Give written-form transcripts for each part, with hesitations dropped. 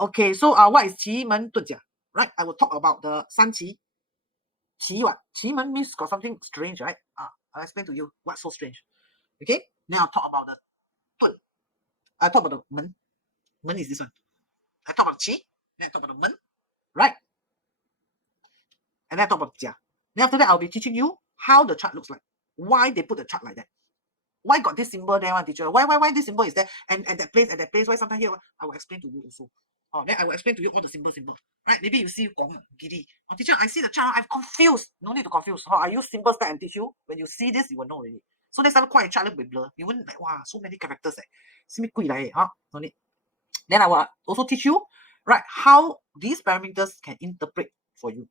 Okay, so what is 奇门遁甲? Right, I will talk about the 三奇. 奇 what? 奇门 means got something strange, right? I'll explain to you what's so strange. Okay, now I'll talk about the 遁. I'll talk about the 门. 门 is this one. I talk about 奇, then I talk about the 门, right? And then I talk about 甲. Then after that, I'll be teaching you how the chart looks like. Why they put the chart like that. Why got this symbol there, one teacher? Why this symbol is there? And at that place, why sometimes here? I will explain to you also. Then I will explain to you all the symbol. Right? Maybe you see gong, giddy. Teacher, I see the chart, I'm confused. No need to confuse. I use symbols that and teach you. When you see this, you will know already. So next time quite a chart with blur. You won't like, wow, so many characters. No need. Then I will also teach you, right, how these parameters can interpret for you.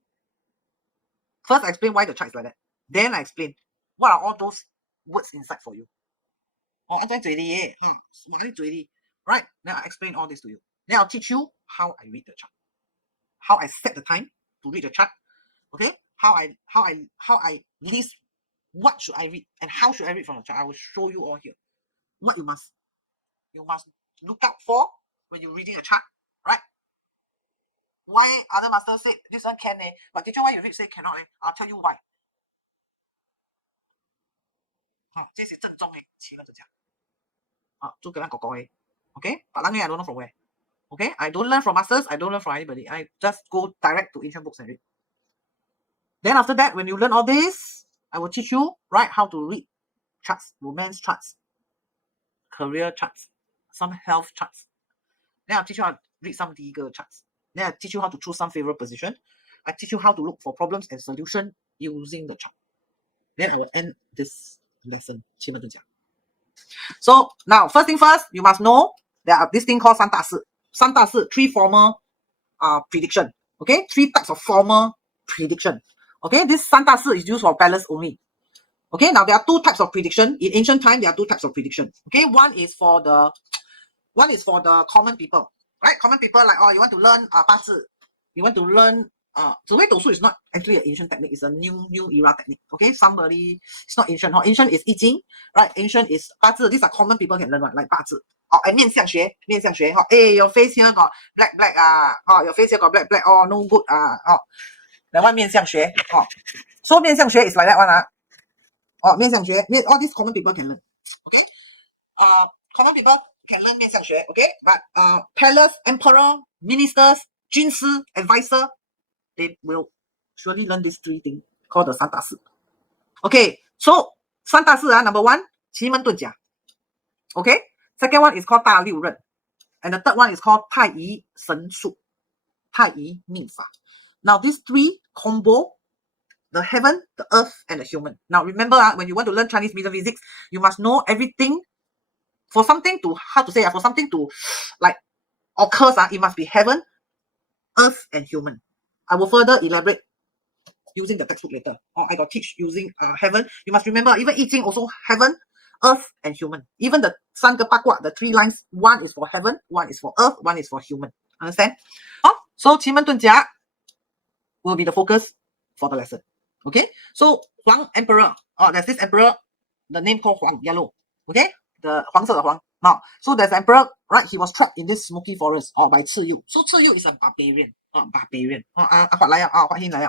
First, I explain why the chart is like that. Then I explain what are all those words inside for you. Right? Then I explain all this to you. Then I'll teach you how I read the chart, how I set the time to read the chart. Okay, how I list what should I read and how should I read from the chart. I will show you all here. What you must look out for when you're reading a chart, right? Why other masters say this one can, but teacher, why you read say cannot? I'll tell you why. 这是正宗的奇门遁甲。诸葛亮狗狗okay? But I don't know from where. Okay, I don't learn from masters, I don't learn from anybody. I just go direct to ancient books and read. Then after that, when you learn all this, I will teach you, right, how to read charts, romance charts, career charts, some health charts. Then I'll teach you how to read some legal charts. Then I'll teach you how to choose some favorite position. I teach you how to look for problems and solution using the chart. Then I will end this lesson. So now, first thing first, you must know there are this thing called 三大事. 三大事, 3 formal prediction. Okay, 3 types of formal prediction. Okay, this 三大事 is used for Paylah only. Okay, now there are 2 types of prediction. In ancient time, there are 2 types of prediction. Okay, one is for the common people. Right, common people like, you want to learn 八字, you want to learn 紫微斗数 is not actually an ancient technique, it's a new era technique. Okay, it's not ancient. Ancient is 易经, right? Ancient is 八字. These are common people can learn one, like 八字. And 面相学. Your face here got black, your face here got black, no good, that one 面相学. So 面相学 is like that one, 面相学, all these common people can learn. Okay, common people can learn 面相学. Okay, but palace, emperor, ministers, 军师, advisor, they will surely learn these 3 things called the 三大事. Okay, so 三大事, number 1, 奇门遁甲. Okay, second one is called 大六壬, and the third one is called 太乙神术, 太乙命法. Now these 3 combo the heaven, the earth, and the human. Now remember, when you want to learn Chinese metaphysics, you must know everything. For something to, for something to like occurs, it must be heaven, earth, and human. I will further elaborate using the textbook later. I got teach using heaven. You must remember, even 易经 also heaven, earth, and human. Even the 三个八卦, the 3 lines, one is for heaven, one is for earth, one is for human. Understand? So 奇门遁甲 will be the focus for the lesson. Okay, so Huang Emperor, there's this emperor, the name called Huang, yellow. Okay, the 黄色的黄. Now, so there's the emperor, right? He was trapped in this smoky forest, by 蚩尤. So 蚩尤 is a barbarian. Barbarian. Good evening.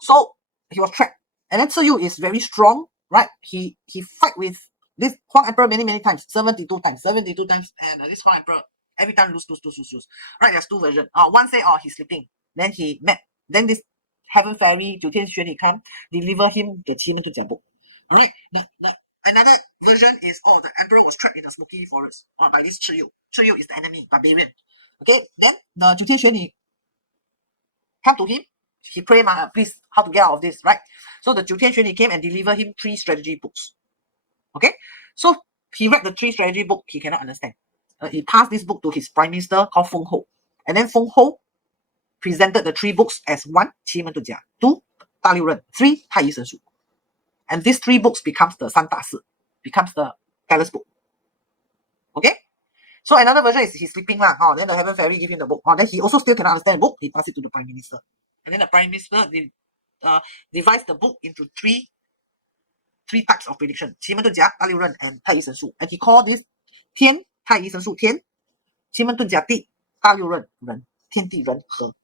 So he was trapped, and then 蚩尤 is very strong, right? He fight with this Huang Emperor many times, 72 times, and this Huang Emperor every time lose. Right? There's 2 versions. One say, he's sleeping, then he met, then this heaven fairy 九天玄女 come deliver him the 奇门遁甲 book. All right. Another version is, the emperor was trapped in a smoky forest by this 蚩尤. 蚩尤is the enemy, barbarian. Okay, then the 九天玄女 come to him. He pray, please, how to get out of this, right? So the 九天玄女 came and delivered him 3 strategy books. Okay, so he read the 3 strategy book, he cannot understand. He passed this book to his prime minister called Feng Ho, and then Feng Ho presented the 3 books as 1, 奇门遁甲, 2, 大六壬, 3, 太乙神术. And these 3 books becomes the 三大事, becomes the Paylah book. Okay, so another version is he's sleeping then the heaven fairy give him the book. Then he also still cannot understand the book, he passed it to the prime minister. And then the prime minister divides the book into 3 types of prediction, 奇门遁甲, 大六壬, and 太乙神术. And he called this 天, 太乙神术天,奇门遁甲地、大六壬人、天地人和。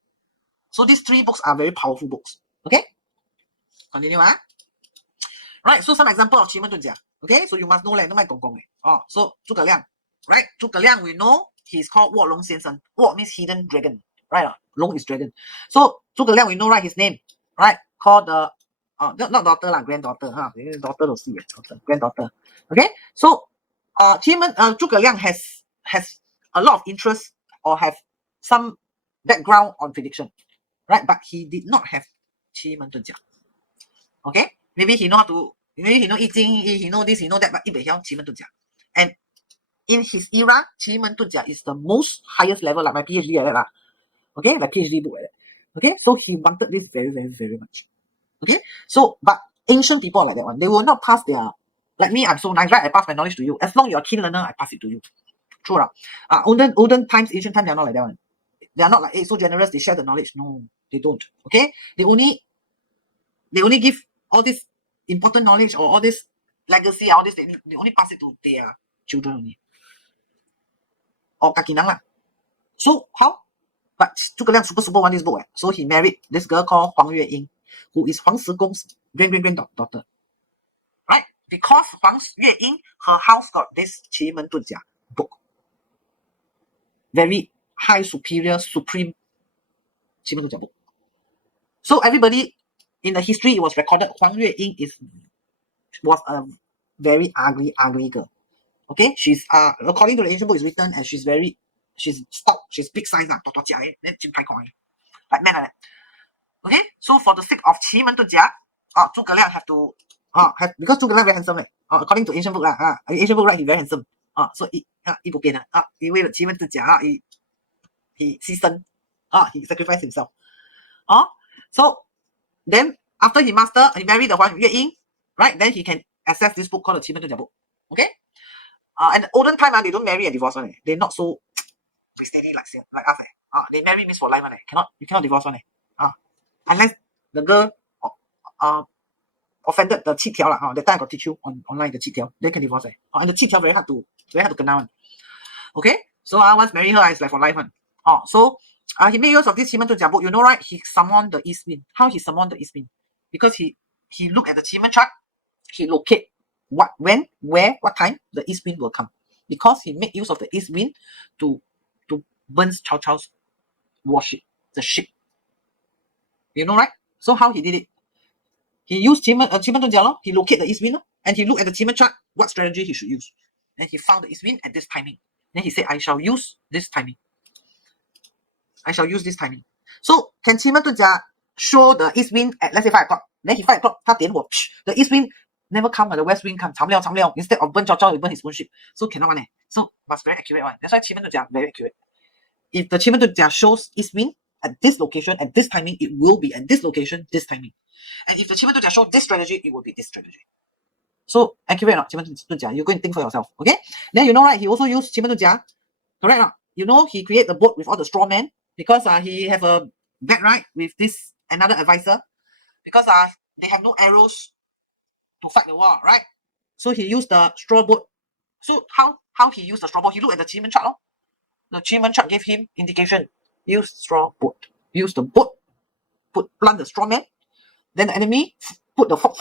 So these 3 books are very powerful books. Okay? Continue, ah. Right, so some example of 奇门遁甲. Okay, so you must know 那么公公so 诸葛亮, right? 诸葛亮 we know he's called 卧龙先生. 卧 means hidden dragon, right? 龙 is dragon. So 诸葛亮 we know, right, his name, right? Called the not daughter lah, granddaughter, daughter 都是 granddaughter. Okay, so 诸葛亮 has a lot of interest or have some background on prediction, right? But he did not have 奇门遁甲. Okay, maybe he know how to, maybe he know 易经, he know this, he know that, but 一晓奇门遁甲. And in his era, 奇门遁甲 is the most highest level, like my PhD like that lah. Okay, like PhD book like that. Okay, so he wanted this very, very, very much. Okay, so but ancient people are like that one. They will not pass their, like me, I'm so nice, right? I pass my knowledge to you. As long you're a keen learner, I pass it to you. True lah. Olden times, ancient times, they're not like that one. They are not like, hey, so generous, they share the knowledge. No, they don't. Okay, they only give all this important knowledge or all this legacy, all this, they only pass it to their children only. Or kakinang lah. So how? But 诸葛亮 super want this book. So he married this girl called Huang Yueying, who is Huang Sigong's granddaughter. Right? Because Huang Yueying, her house got this 奇门遁甲 book. Very high, superior, supreme 奇门遁甲 book. So everybody in the history, it was recorded Huang Yueying was a very ugly girl. Okay, she's according to the ancient book, it's written, and she's stout, she's big size lah, then like man like that. Okay, so for the sake of 奇门遁甲, 诸葛亮 have to because 诸葛亮 very handsome according to ancient book lah, ancient book right, he very handsome so 一不变he 为了奇门遁甲he 牺牲he sacrificed himself so then after he married the Huang Yueying, right, then he can access this book called the 奇门遁甲 book. Okay, and the olden time they don't marry and divorce one. They not so steady like us. They marry means for life one. You cannot divorce one. Unless the girl offended the 七条 lah. That time I got teach you online the 七条, they can divorce. And the 七条very hard to kena one. Okay, so once marry her, it's like for life one. So he made use of this 奇门遁甲 book. You know, right? He summoned the east wind. How he summoned the east wind? Because he looked at the 奇门 chart. He locate what, when, where, what time the east wind will come. Because he made use of the east wind to burn Cao Cao's warship, the ship. You know, right? So how he did it? He used 奇门遁甲, he located the east wind, and he looked at the 奇门 chart, what strategy he should use. And he found the east wind at this timing. Then he said, I shall use this timing. So can 奇门遁甲 show the east wind at, let's say, 5 o'clock? Then he 5 o'clock, 他点火, the east wind never come, the west wind come, 长了. Instead of burn Cao Cao, he burn his own ship. So cannot one. So must very accurate one. That's why 奇门遁甲 very accurate. If the 奇門遁甲 shows east wind at this location, at this timing, it will be at this location, this timing. And if the 奇門遁甲 shows this strategy, it will be this strategy. So accurate or not? 奇門遁甲, you go and think for yourself. Okay? Then you know, right? He also used 奇門遁甲. Correct or not? You know, he created the boat with all the straw men because he have a bet, right, with this another advisor. Because they have no arrows to fight the war, right? So he used the straw boat. So how he used the straw boat? He looked at the 奇門 chart. The 奇門 chart gave him indication. Use straw boat. Use the boat. Plant the straw man. Then the enemy put the fog.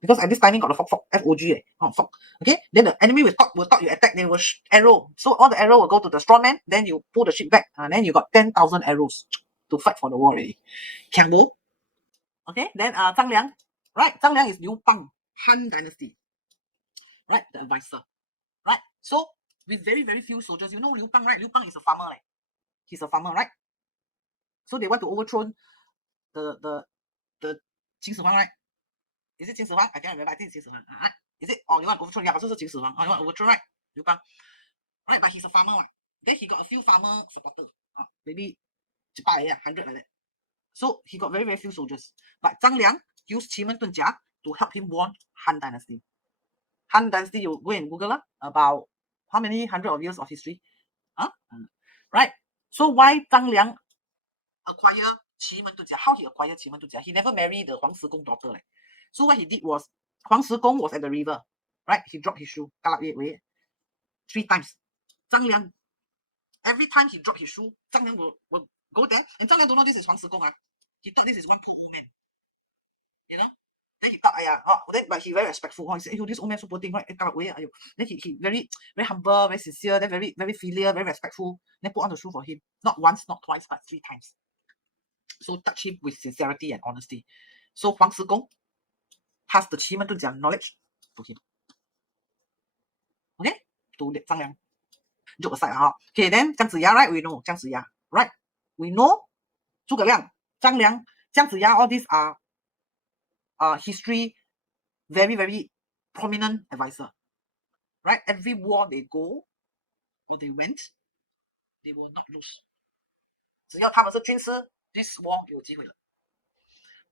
Because at this timing got the fog. F-O-G. Fog. Okay. Then the enemy will thought you attack. They will arrow. So all the arrow will go to the straw man. Then you pull the ship back. And then you got 10,000 arrows to fight for the war already. Kiangbo. Okay. Then Zhang Liang. Right. Zhang Liang is Liu Bang, Han Dynasty. Right. The advisor. Right. So with very, very few soldiers. You know Liu Bang, right? Liu Bang is a farmer. He's a farmer, right? So they want to overthrow the Qin Shi Huang, right? Is it Qin Shi Huang? I can't remember. I think it's Qin Shi Huang. Is it? Oh, you want to overthrow? Yeah, also Qin Shi Huang. You want to overthrow, right? Liu Bang. Right, but he's a farmer, right? Then he got a few farmer supporters. Maybe 100 like that. So he got very, very few soldiers. But Zhang Liang used 奇门遁甲 to help him won Han Dynasty. Han Dynasty, you go and Google about how many hundred of years of history? Right? So why Zhang Liang acquire 奇门遁甲? How he acquired 奇門遁甲? He never married the Huang Sigong daughter. So what he did was, Huang Sigong was at the river. Right? He dropped his shoe. 3 times. Zhang Liang Every time he drop his shoe, Zhang Liang will go there, and Zhang Liang don't know this is Huang Sikong. He thought this is one poor old man. You know? Then he thought, but he very respectful. He said, this old man so poor thing, right? Then he very humble, very sincere, then very filial, very respectful. Then put on the shoe for him. Not once, not twice, but 3 times. So touch him with sincerity and honesty. So Huang Sikong has the 奇门遁甲 knowledge to him. Okay? To Zhang Liang. Joke aside, okay, then Jiang Ziya, right? We know Jiang Ziya, right? We know Zhuge Liang, Zhang Liang, Jiang Ziya, all these are history, very prominent advisor, right? Every war they go or they went, they will not lose. 只要他们是军师 this war 有机会了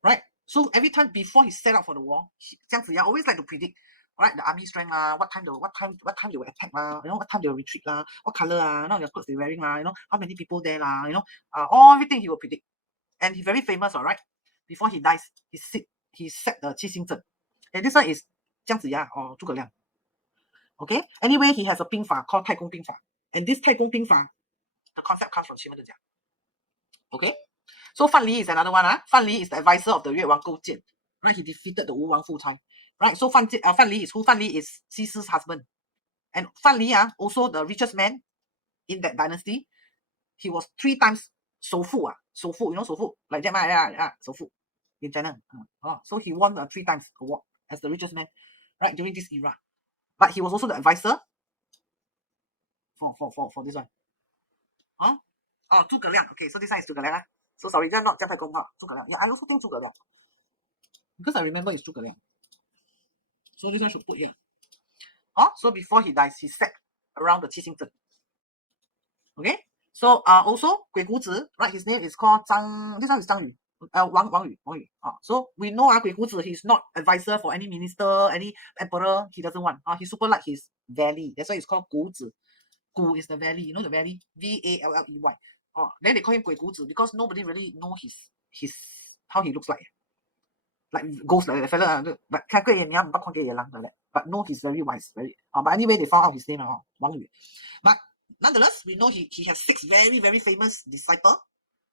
right? So every time before he set out for the war, Jiang Ziya always like to predict, right? The army strength what time they will attack what time they will retreat what color their clothes they're wearing how many people there everything he will predict. And he's very famous, all right? Before he dies, he set the 七星阵. And this one is Jiang Ziya or Zhuge Liang. Okay? Anyway, he has a 兵法 called 太公兵法. And this 太公兵法, the concept comes from 奇门遁甲. Okay? So Fan Li is another one. Fan Li is the advisor of the Yue Wang Gou Jian. Right? He defeated the Wu Wang Fu Cai. Right? So Fan Li is who? Fan Li is Xi Si's husband. And Fan Li, also the richest man in that dynasty. He was 3 times 首富, 首富, you know 首富, like that, 首富 in China. So he won 3 times award as the richest man, right, during this era. But he was also the advisor for this one. Zhuge Liang. Okay, so this one is Zhuge Liang. So sorry, they're not Jiang Taikong. Zhuge Liang. Yeah, I also think Zhuge Liang. Because I remember it's Zhuge Liang. So this one should put here. So before he dies, he sat around the 七星阵. Okay? So also 鬼谷子, right? His name is called Zhang. This one is Zhang Yu. Wang Yu. So we know Gui Guzi, he's not advisor for any minister, any emperor. He doesn't want. He super like his valley. That's why it's called Guzi. Gu is the valley. You know the valley? Valley. Then they call him Gui Guzi because nobody really know his how he looks like. Like ghost like that fella. But but no, he's very wise. But anyway, they found out his name. Wang Yu. But nonetheless, we know he has 6 very famous disciples.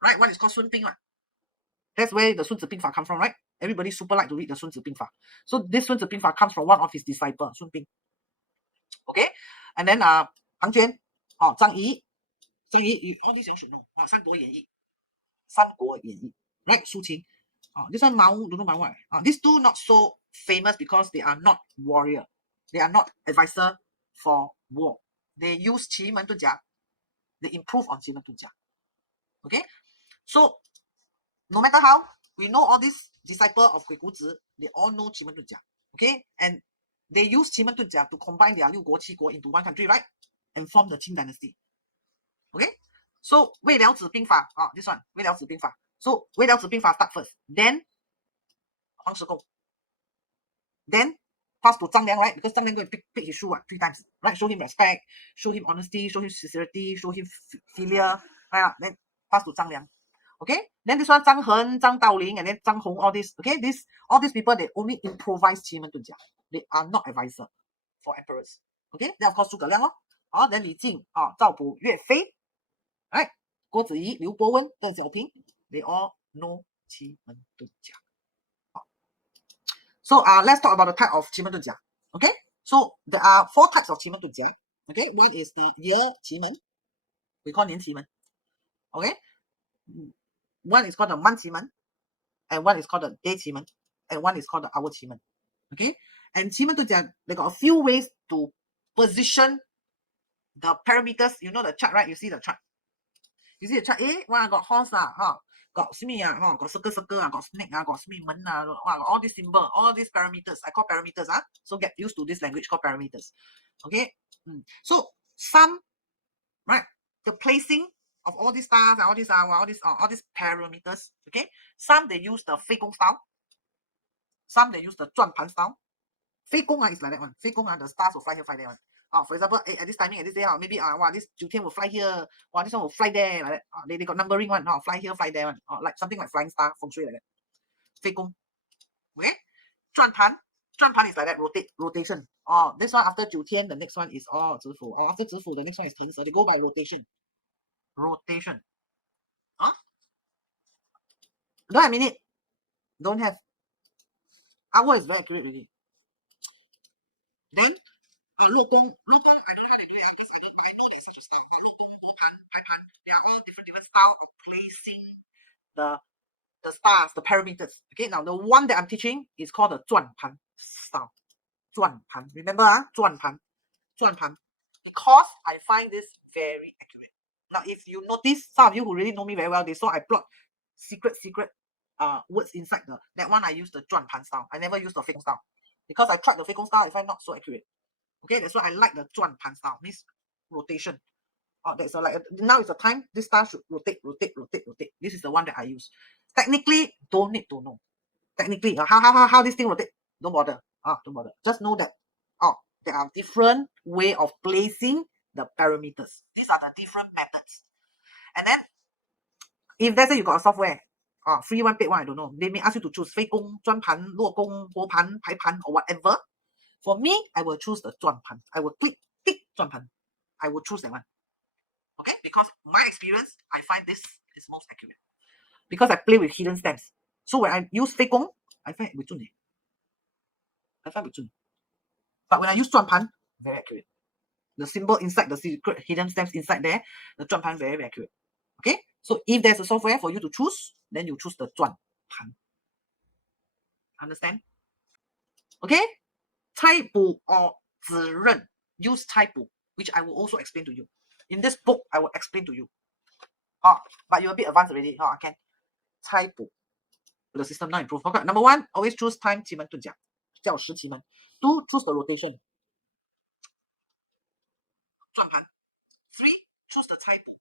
Right? One is called Sun Bing. That's where the 孙子兵法 come from, right? Everybody super like to read the 孙子兵法. So this 孙子兵法 comes from one of his disciples, Sun Bing. Okay? And then Pang Juan, Zhang Yi, all these you should know. 三国演义, right? Su Qing. This one Mao, don't know Mao what. These 2 not so famous because they are not warrior. They are not advisor for war. They use 奇门遁甲. They improve on 奇门遁甲. Okay? So no matter how, we know all these disciples of Gui Guzi, they all know 奇门遁甲. Okay? And they use 奇门遁甲 to combine their 6国7国 into one country, right? And form the Qing dynasty. Okay? So 魏辽子兵法, this one, 魏辽子兵法. So 魏辽子兵法 start first. Then 黄石公. Then pass to Zhang Liang, right? Because Zhang Liang go and pick his shoe 3 times. Right? Show him respect, show him honesty, show him sincerity, show him filial. Right? Then pass to Zhang Liang. Okay, then this one Zhang Hen, Zhang Daoling, and then Zhang Hong, all this. Okay, all these people, they only improvise 奇门遁甲. They are not advisor for emperors. Okay, then of course 诸葛亮then 李靖赵普岳飞, right? 郭子仪、刘伯温、邓小平, they all know 奇门遁甲. So let's talk about the type of 奇门遁甲. Okay, so there are 4 types of 奇门遁甲. Okay, one is the year 奇门, we call 年奇门. Okay. One is called the month 奇门, and one is called the day 奇门, and one is called the hour 奇门. Okay? And 奇門遁甲, they got a few ways to position the parameters. You know the chart, right? You see the chart. You see the chart. Got horse, got smee, got circle, got snake, got smee, men, got all these symbols, all these parameters. I call parameters. So get used to this language called parameters. Okay? So some, right? The placing of all these stars and all these parameters. Okay, some they use the 飞宫 style, some they use the 转盘 style. 飞宫 is like that one. 飞宫 the stars will fly here, fly there one. For example, at this timing, at this day, maybe this 9天 will fly here, this one will fly there, like that. They got numbering one, fly here, fly there one, like something like flying star, feng shui like that. 飞宫 okay. 转盘 is like that, rotation. This one after 9天, the next one is 子府. After 子府, the next one is 天蛇. They go by rotation. rotation. Huh? Don't have minute. Don't have. Hour is very accurate already. Then, 陆宫, I don't know how to do it because I know there's such a style. 陆宫, they are all different style of placing the stars, the parameters. Okay, now the one that I'm teaching is called the 转盘 style. 转盘, remember 转盘, 转盘. Because I find this very accurate. Now, if you notice, some of you who really know me very well, they saw I plot secret words inside that one. I use the 转盘 style. I never use the fake style because I tried the fake style. I find not so accurate. Okay, that's why I like the 转盘 style. Means rotation. That's like now it's a time. This star should rotate. This is the one that I use. Technically, don't need to know. Technically, how this thing rotate. Don't bother. Don't bother. Just know that there are different way of placing the parameters. These are the different methods. And then, if let's say you got a software, free one, paid one, I don't know. They may ask you to choose 飞宫, 专盘, 落宫, 活盘, 排盘, or whatever. For me, I will choose the 转盘. I will click 转盘. I will choose that one. Okay, because my experience, I find this is most accurate. Because I play with hidden stamps. So when I use 飞宫, I find it准. But when I use 转盘, very accurate. The symbol inside the secret hidden stamps inside there, the 转盘 very accurate. Okay, so if there's a software for you to choose, then you choose the 转盘. Understand? Okay, 猜卜 or 指认, use 猜卜, which I will also explain to you. In this book, I will explain to you. But you're a bit advanced already. I can 猜卜. The system now improve. Okay, number 1, always choose time 奇门遁甲, 叫十奇门. 2, choose the rotation. 转盘. 3, choose the 猜卜.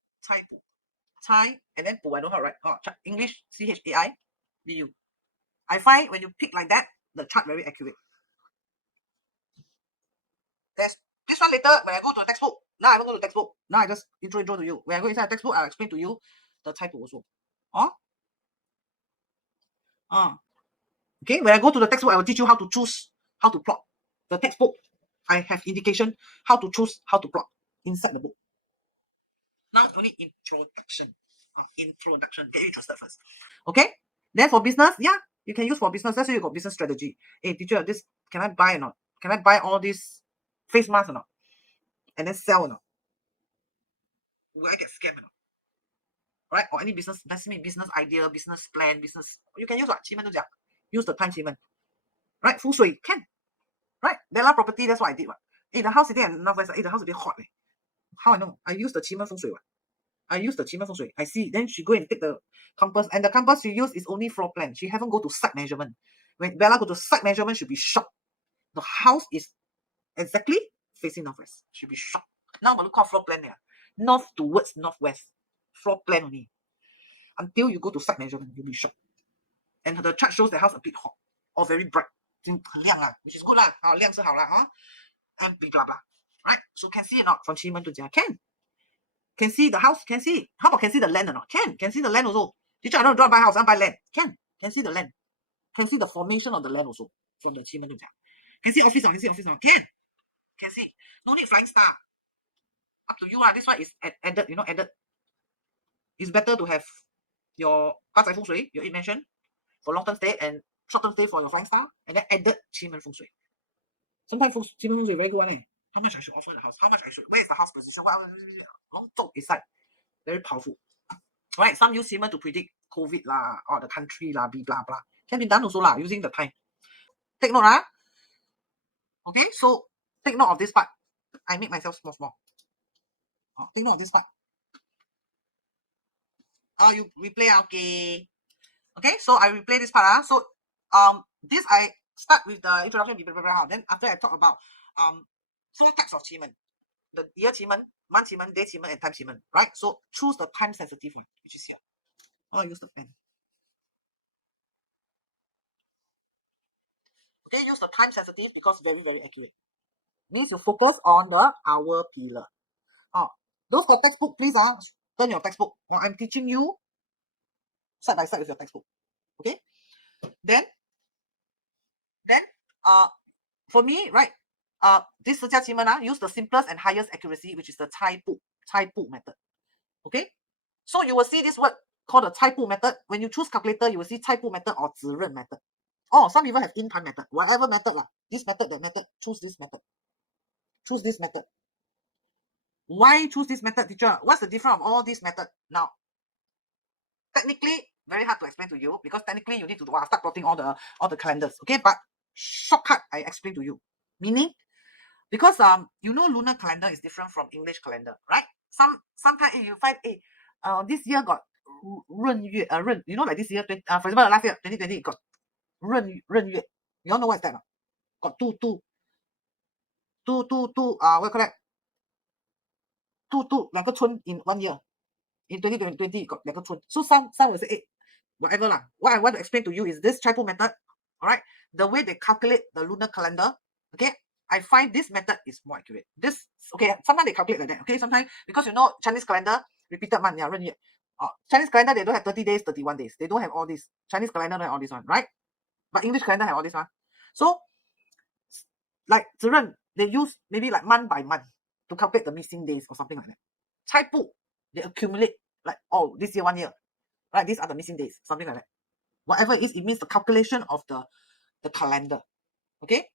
猜, and then 卜 I don't know how to write. English CHAI BU. I find when you pick like that, the chart very accurate. There's this one later when I go to the textbook. Now I don't go to the textbook. Now I just intro to you. When I go inside the textbook, I'll explain to you the 猜卜 also. Okay, when I go to the textbook, I will teach you how to choose, how to plot. The textbook, I have indication how to choose, how to plot inside the book. Now only introduction. Introduction. Get interested first. Okay. Then for business, yeah, you can use for business. Let's say you got business strategy. Hey, teacher, this can I buy or not? Can I buy all these face masks or not? And then sell or not? Will I get scammed or not? Right? Or any business idea, business plan, business. You can use what? 奇门遁甲. Use the time 奇门. Right? 风水 can. Right? Paylah property, that's what I did. The house sitting at northwest. The house is a bit hot. How I know? I use the 奇门风水. I use the 奇门风水. I see. Then she go and take the compass. And the compass she used is only floor plan. She haven't go to site measurement. When Paylah go to site measurement, she'll be shocked. The house is exactly facing northwest. She'll be shocked. Now we look at floor plan there. North towards northwest. Floor plan only. Until you go to site measurement, you'll be shocked. And the chart shows the house a bit hot or very bright. 很亮啊, which is good lah. 亮是好啦, and blah blah. Right? So can see it not from 奇门遁甲? Can see the house? Can see. How about can see the land or not? Can see the land also. Teacher, I don't want to buy house, I want to buy land. Can see the land. Can see the formation of the land also from the 奇门遁甲. Can see office or can see office or not? Can see. No need flying star. Up to you lah. This one is added, added. It's better to have your 八宅风水, your 8 for long term stay and short term stay for your flying star, and then added 奇门风水. Sometimes 奇门风水 very good one. How much I should offer the house? How much I should? Where is the house position? Long talk inside. Very powerful. Right? Some use 奇门 to predict COVID lah, or the country lah, blah blah. Can be done also lah, using the time. Take note Okay, so take note of this part. I make myself small. Take note of this part. You replay okay. Okay, so I replay this part. So this I start with the introduction, then after I talk about 3 types of 奇门. The year 奇门, month 奇门, day 奇门, and time 奇门. Right? So choose the time sensitive one, which is here. I'll use the pen. Okay, use the time sensitive because very, very accurate. Means you focus on the hour pillar. Those for textbook, please turn your textbook. I'm teaching you side by side with your textbook. Okay? Then for me, right, this 十家奇门use the simplest and highest accuracy, which is the 猜卜 method. Okay? So you will see this word called the 菜布 method. When you choose calculator, you will see 菜布 method or 指认 method. Oh, some people have 阴盘 method. Whatever method lah. This method, the method, choose this method. Choose this method. Why choose this method, teacher? What's the difference of all these methods? Now, technically, very hard to explain to you because technically you need to start plotting all the calendars. Okay, but shortcut I explain to you. Meaning, because you know lunar calendar is different from English calendar, right? Sometimes you find this year got 闰月 you know, like this year for example last year 2020 got 闰月. You all know what is that? Got two what you call that? Two 两个春 in 1 year. In 2020 got 两个春. So some will say whatever lah. What I want to explain to you is this triple method. All right, the way they calculate the lunar calendar. Okay, I find this method is more accurate. This okay. Sometimes they calculate like that. Okay, sometimes because you know Chinese calendar repeated month, yeah, 闰月. Chinese calendar they don't have 30 days, 31 days. They don't have all this. Chinese calendar don't have all this one, right? But English calendar have all this one. So like 指认 they use maybe like month by month to calculate the missing days or something like that. 菜布 they accumulate like, oh, this year 1 year, right? These are the missing days, something like that. Whatever it is, it means the calculation of the calendar. Okay,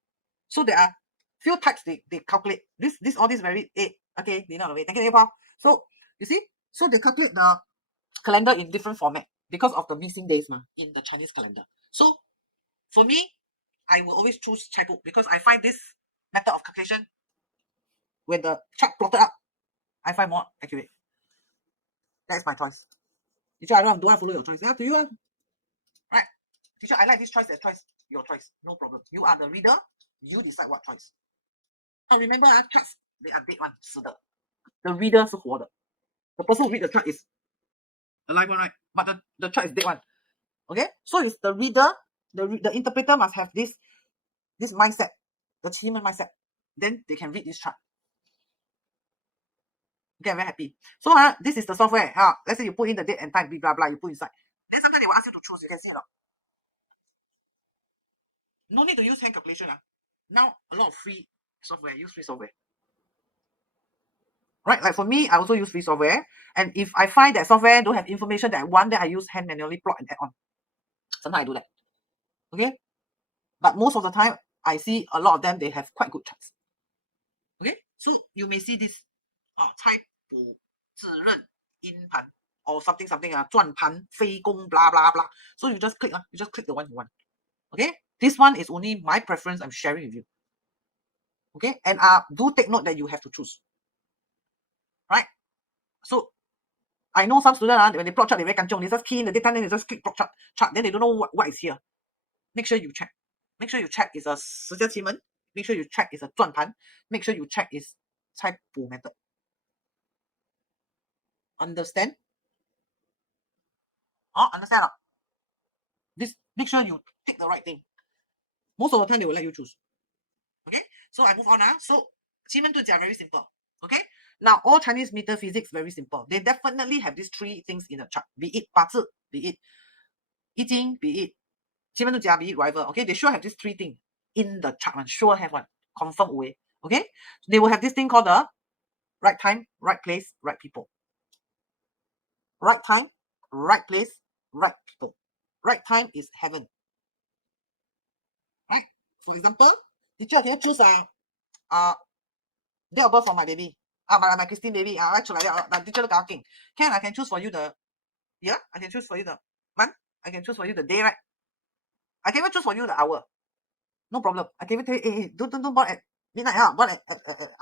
so there are few types they calculate. All this very okay, you know the way. Thank you, Paul. So you see, so they calculate the calendar in different format because of the missing days in the Chinese calendar. So for me, I will always choose chai book because I find this method of calculation when the chart plotted up, I find more accurate. That's my choice. Teacher, I don't want to follow your choice. It's up to you. Right. Teacher, I like this choice, that choice. Your choice. No problem. You are the reader. You decide what choice. And remember, charts, they are dead one. The reader is活的. The person who read the chart is alive one, right? But the chart is dead one. Okay? So it's the reader, the interpreter must have this mindset, the achievement mindset. Then they can read this chart. Okay, I'm very happy. So this is the software. Let's say you put in the date and time, blah blah, you put inside. Then sometimes they will ask you to choose. You can see it. No need to use hand calculation. Now a lot of free software. Use free software. Right? Like for me, I also use free software. And if I find that software don't have information that I want, then I use hand manually plot and add on. Sometimes I do that. Okay? But most of the time, I see a lot of them, they have quite good charts. Okay? So you may see this 菜补自认阴盘 or something 转盘飞宫 blah blah blah. So you just click the one you want. Okay, this one is only my preference. I'm sharing with you. Okay, and do take note that you have to choose. Right? So I know some students when they plot chart they very kanchong. They just key in the data, then they just click plot chart, then they don't know what is here. Make sure you check. Make sure you check is a 十家奇门. Make sure you check is a 转盘. Make sure you check is 菜补 method. Understand? Understand? This, make sure you take the right thing. Most of the time they will let you choose. Okay, so I move on now. So 奇门遁甲 very simple. Okay, now all Chinese metaphysics very simple. They definitely have these three things in the chart. Be it 八字, be it 易经, be it 奇门遁甲, be it whatever. Okay, they sure have these three things in the chart. Sure have one. Confirm way. Okay, they will have this thing called the right time, right place, right people. Right time, right place, right people. Right time is heaven. Right? For example, teacher, can you choose date of birth for my baby? My Christine baby. Actually, the teacher look asking. I can choose for you the year. I can choose for you the month. I can choose for you the day, right? I can even choose for you the hour. No problem. I can even tell you, hey, don't born at midnight. Born at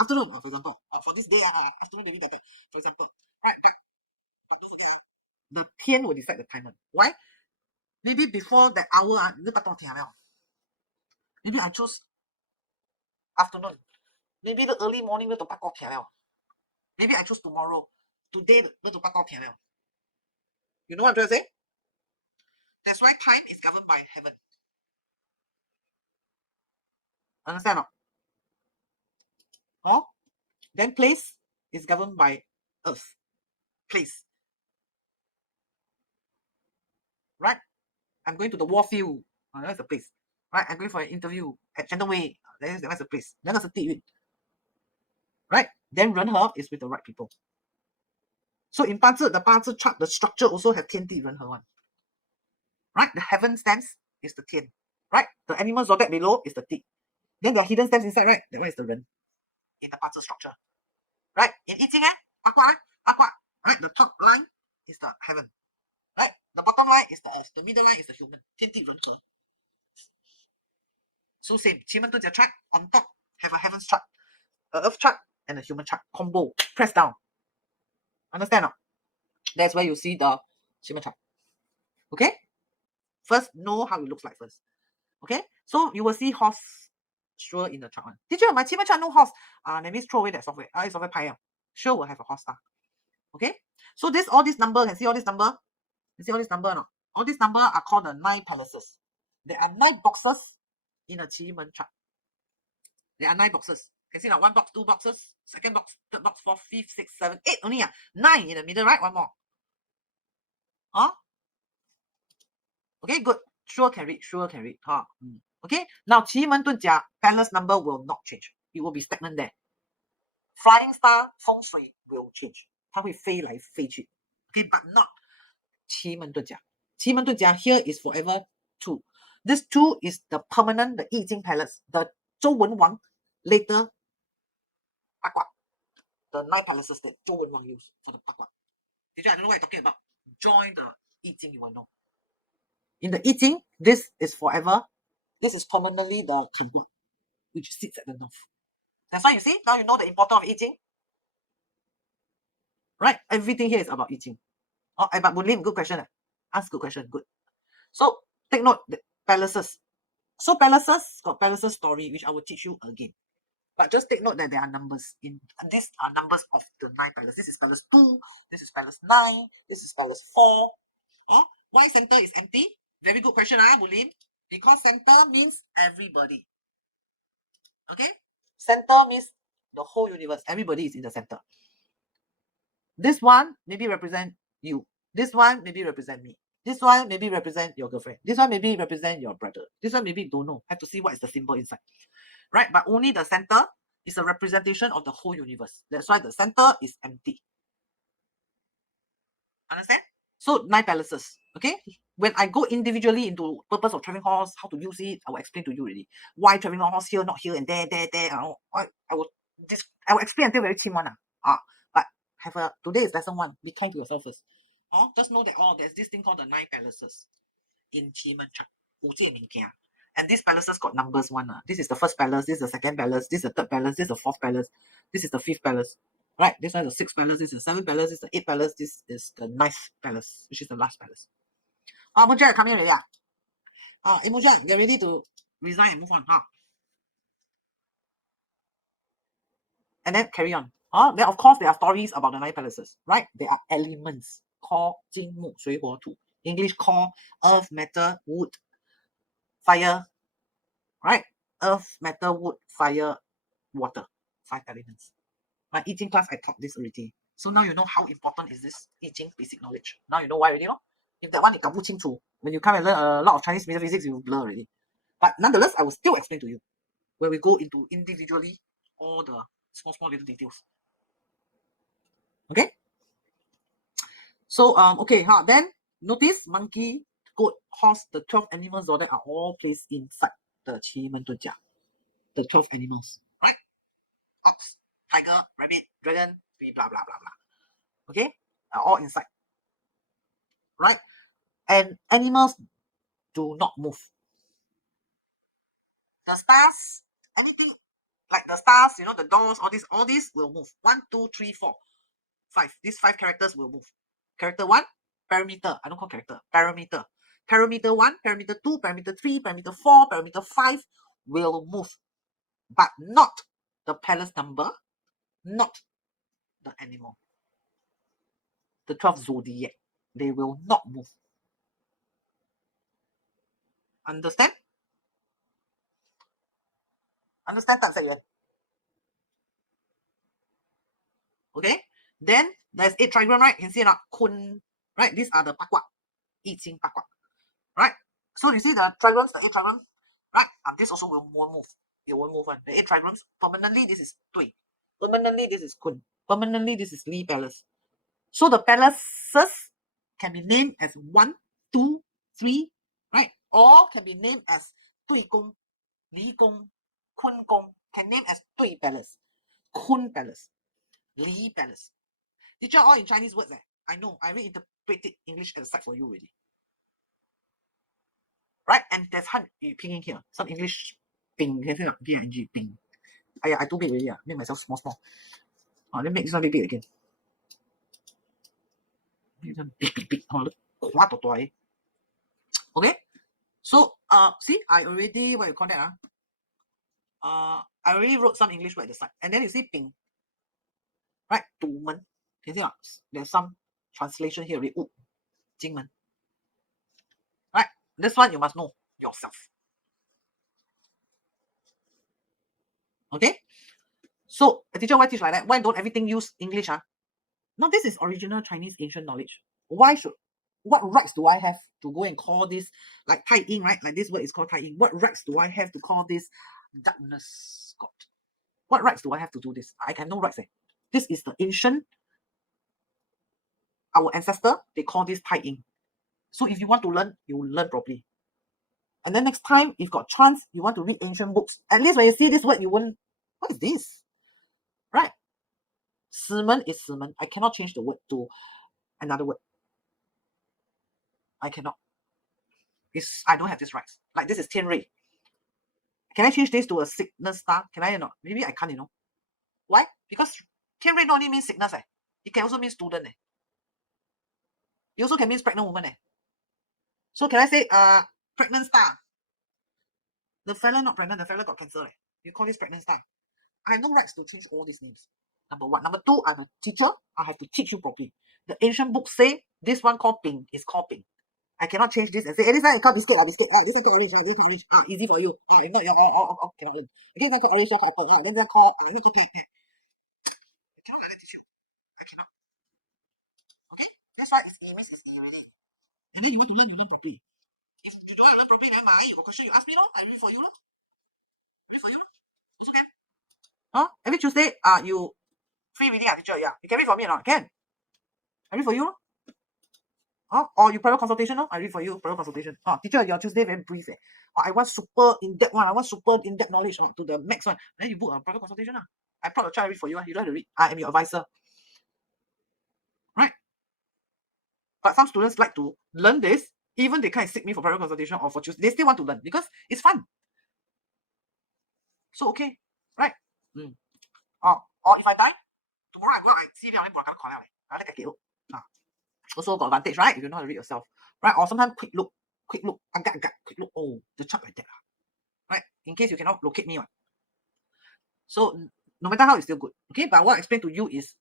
afternoon, for example. For this day, afternoon maybe better. For example, right? But don't forget, the 天 will decide the time. Why? Maybe before that hour, maybe I choose afternoon. Maybe the early morning, maybe I choose tomorrow. Today, you know what I'm trying to say? That's why time is governed by heaven. Understand? Then place is governed by earth. Place. Right? I'm going to the warfield. That's the place. Right? I'm going for an interview at Chandaway. That's the place. That's the 地运. Right? Then 人和 is with the right people. So in 八字, the 八字 chart, the structure also have 天地人和 one. Right? The heaven stands is the 天. Right? The animal zodiac below is the 地. Then the hidden stands inside, right? That one is the 人 in the 八字 structure. Right? In 易经,八卦, right? The top line is the heaven. Right? The bottom line is the earth. The middle line is the human. 天地人和. So same. 奇门遁甲 chart on top have a heaven's chart, a earth chart, and a human chart. Combo. Press down. Understand? Not? That's where you see the 奇门 chart. Okay? First, know how it looks like first. Okay? So you will see horse sure in the chart one. Teacher, my 奇门 chart no horse. That means throw away that software. It's software Paynow. Sure will have a horse star. Okay? So this all this number, can see all this number? You see all this number? No? All these number are called the 9 palaces. There are 9 boxes in a 奇门 chart. There are 9 boxes. Can see now 1 box, 2 boxes, second box, third box, 4th, 5th, 6th, 7th, 8 only. 9 in the middle, right? One more. Huh? Okay, good. Sure can read. Huh? Okay, now 奇门遁甲 palace number will not change. It will be stagnant there. Flying star 风水 will change. 它会飞来飞去. Okay, but not 奇门遁甲. 奇门遁甲 here is forever 2. This 2 is the permanent, the 易经 palace. The 周文王 later 八卦. The 9 palaces that 周文王 used for the 八卦. Teacher, I don't know what you're talking about. Join the 易经, you will know. In the 易经, this is forever. This is permanently the 坎卦, which sits at the north. That's why you see, now you know the importance of 易经. Right? Everything here is about 易经. Oh, but Bulim, good question. Ask good question. Good. So, take note, the palaces. So, palaces got palaces story, which I will teach you again. But just take note that there are numbers. These are numbers of the 9 palaces. This is palace 2. This is palace 9. This is palace 4. Why center is empty? Very good question, Bulim. Because center means everybody. Okay? Center means the whole universe. Everybody is in the center. This one maybe represent you. This one maybe represent me. This one maybe represent your girlfriend. This one maybe represent your brother. This one maybe don't know. Have to see what is the symbol inside. Right? But only the center is a representation of the whole universe. That's why the center is empty. Understand? So 9 palaces. Okay? When I go individually into purpose of traveling horse, how to use it, I will explain to you already. Why traveling horse here, not here, and there. I will explain until very cheap one. But today is lesson 1. Be kind to yourself first. Just know that there's this thing called the 9 palaces in 奇门 chart. 五界名家. And these palaces got numbers one. This is the first palace, this is the second palace, this is the third palace, this is the fourth palace, this is the fifth palace. Right? This one is the 6th palace, this is the 7th palace, this is the 8th palace, this is the 9th palace, which is the last palace. Moja, come here already. Moja, get ready to resign and move on. And then carry on. Then of course there are stories about the 9 palaces. Right? There are elements called 金木水火土. English called earth, metal, wood, fire. Right? Earth, metal, wood, fire, water. 5 elements. My 易经 class, I taught this already. So now you know how important is this 易经 basic knowledge. Now you know why already, no? If that one you 搞不清楚, when you come and learn a lot of Chinese metaphysics, you will blur already. But nonetheless, I will still explain to you when we go into individually all the small little details. Okay? So, okay, then notice monkey, goat, horse, the 12 animals that are all placed inside the 奇门遁甲. The 12 animals, right? Ox, tiger, rabbit, dragon, blah, blah, blah, blah. Okay? Are all inside. Right? And animals do not move. The stars, anything like the stars, the doors, all these will move. 1, 2, 3, 4, 5. These 5 characters will move. Character 1, parameter. I don't call character. Parameter. Parameter 1, parameter 2, parameter 3, parameter 4, parameter 5 will move. But not the palace number, not the animal. The 12 zodiac, they will not move. Understand? Understand tak saya? Okay? Then there's 8 trigram, right? You can see it, kun, right? These are the 八卦, 易经八卦, right? So you see the trigrams, the 8 trigrams, right? And this also won't move. It won't move on. The 8 trigrams, permanently this is 对. Permanently this is kun. Permanently this is Li Palace. So the palaces can be named as 1, 2, 3, right? Or can be named as 对宫, 离宫, 坤宫, can name as 对 palace, 坤 palace, 离 palace. Teacher, all in Chinese words. I know, I reinterpreted English at the side for you already. Right? And there's pinyin here. Some English ping, can you see P-I-N-G, ping. I too big already. Make myself small. Then make this one big again. This one big. Okay? So, see, I already, what you call that? I already wrote some English word at the side. And then you see ping. Right? 堵门. Can you see? There's some translation here already. 金门. Right? This one you must know yourself. Okay? So, teacher, why teach like that? Why don't everything use English? Now, this is original Chinese ancient knowledge. What rights do I have to go and call this, like Tai Ying, right? Like this word is called Tai Ying. What rights do I have to call this darkness god? What rights do I have to do this? I have no rights. This is the ancient, our ancestor, they call this Tai Ying. So if you want to learn, you will learn properly. And then next time, if got chance, you want to read ancient books, at least when you see this word, you won't, what is this? Right? Simen is Simen. I cannot change the word to another word. I cannot. I don't have this rights. Like this is Tian Rui. Can I change this to a sickness star? Can I or not? Maybe I can't, Why? Because Tian Rui not only means sickness, it can also mean student. It also can mean pregnant woman. So can I say pregnant star? The fella not pregnant, the fella got cancer. You call this pregnant star. I have no rights to change all these names. Number one. Number two, I'm a teacher. I have to teach you properly. The ancient books say this one called ping is called ping. I cannot change this and say, this one called biscuit, biscuit. This one called orange, this one orange. Easy for you. If not, cannot learn. This one called orange, called apple. Then that called, I need to take. I cannot let teach you. I cannot. Okay? That's why it's E means it's E already. And then you want to learn, you learn properly. If you don't want to learn properly, never mind. You question, you ask me, I read for you. Read for you. Also can. Every Tuesday, you free reading, teacher. Yeah. You can read for me or not? Can. I read for you. Or you private consultation, I read for you, private consultation. Teacher, your Tuesday very brief. I want super in-depth one. I want super in-depth knowledge to the max one. Then you book a private consultation. I probably try to read for you. You don't have to read. I am your advisor. Right? But some students like to learn this. Even they can't seek me for private consultation or for Tuesday. They still want to learn because it's fun. So, okay. Right? Or if I die, tomorrow I go out, I see you, I look at you. Also got advantage, right? If you know how to read yourself. Right? Or sometimes quick look, quick look, quick look. Oh, the chart like that. Right? In case you cannot locate me. So no matter how, it's still good. Okay, but what I explain to you is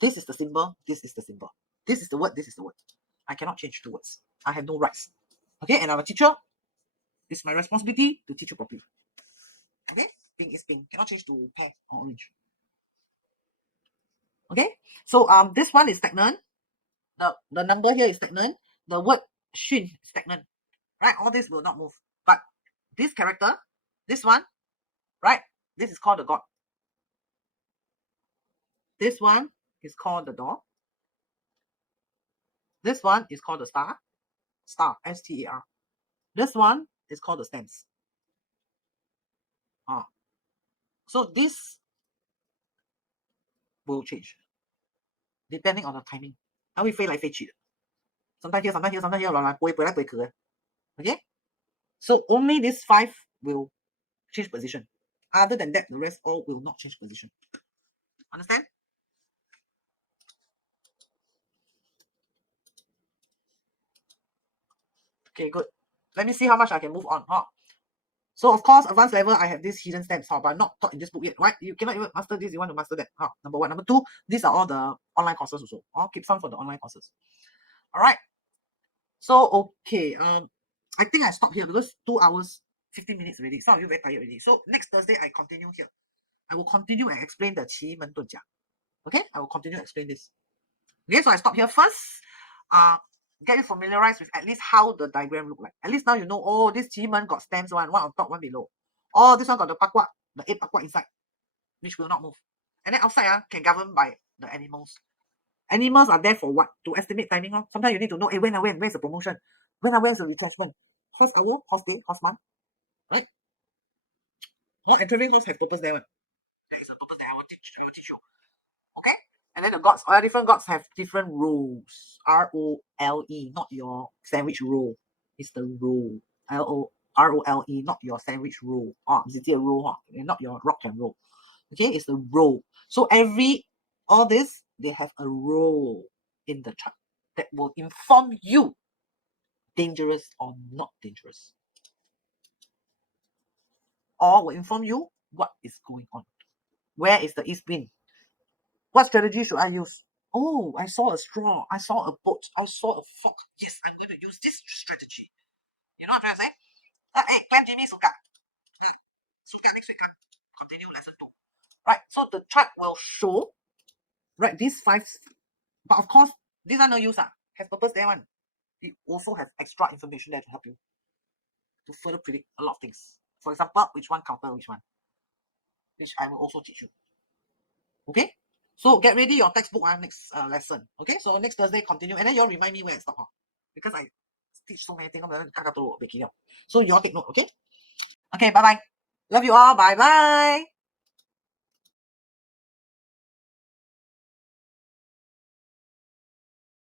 this is the symbol, this is the symbol. This is the word, this is the word. I cannot change the words. I have no rights. Okay, and I'm a teacher. It's my responsibility to teach you properly. Okay? Pink is pink. Cannot change to pear or orange. Okay? So this one is stagnant. The number here is stagnant. The word Xun is stagnant. Right? All this will not move. But this character, this one, right? This is called the god. This one is called the door. This one is called the star. Star, S-T-A-R. This one is called the stems. So this will change depending on the timing. 它会飞来飞去的。Sometimes here, sometimes here, sometimes here, okay? So only this 5 will change position. Other than that, the rest all will not change position. Understand? Okay, good. Let me see how much I can move on. So of course, advanced level, I have these hidden steps, but not taught in this book yet, right? You cannot even master this, you want to master that. Number one. Number two, these are all the online courses also. Keep some for the online courses. All right. So, okay. I think I stop here because 2 hours, 15 minutes already. Some of you very tired already. So next Thursday, I continue here. I will continue and explain the 奇门遁甲. Okay? I will continue to explain this. Okay, so I stop here first. Get you familiarized with at least how the diagram look like. At least now you know, oh, this 奇门 got stems one on top, one below. Oh, this one got the 八卦, the 8 八卦inside, which will not move. And then outside can govern by the animals. Animals are there for what? To estimate timing. Sometimes you need to know, where's the promotion? Where's the retrenchment? Horse hour, horse day, horse month. Right? And traveling horse have purpose there. There's a purpose there I will teach you. Okay? And then the gods, different gods have different roles. R-O-L-E, not your sandwich roll. It's the roll. R-O-L-E, not your sandwich roll. It's a roll, not your rock and roll. Okay, it's the role. So all this, they have a role in the chart that will inform you dangerous or not dangerous, or will inform you what is going on. Where is the east wind? What strategy should I use? Oh, I saw a straw, I saw a boat, I saw a fog. Yes, I'm going to use this strategy. You know what I'm trying to say? Hey, Clan Jimmy Suka. Suka next week can continue lesson 2. Right, so the chart will show, right, these 5, but of course, these are no use, has purpose there one. It also has extra information there to help you to further predict a lot of things. For example, which one counter which one, which I will also teach you. Okay, so get ready your textbook next lesson. Okay, so next Thursday continue, and then you all remind me where I stop, because I teach so many things. So you all take note. Okay, bye bye. Love you all. Bye bye.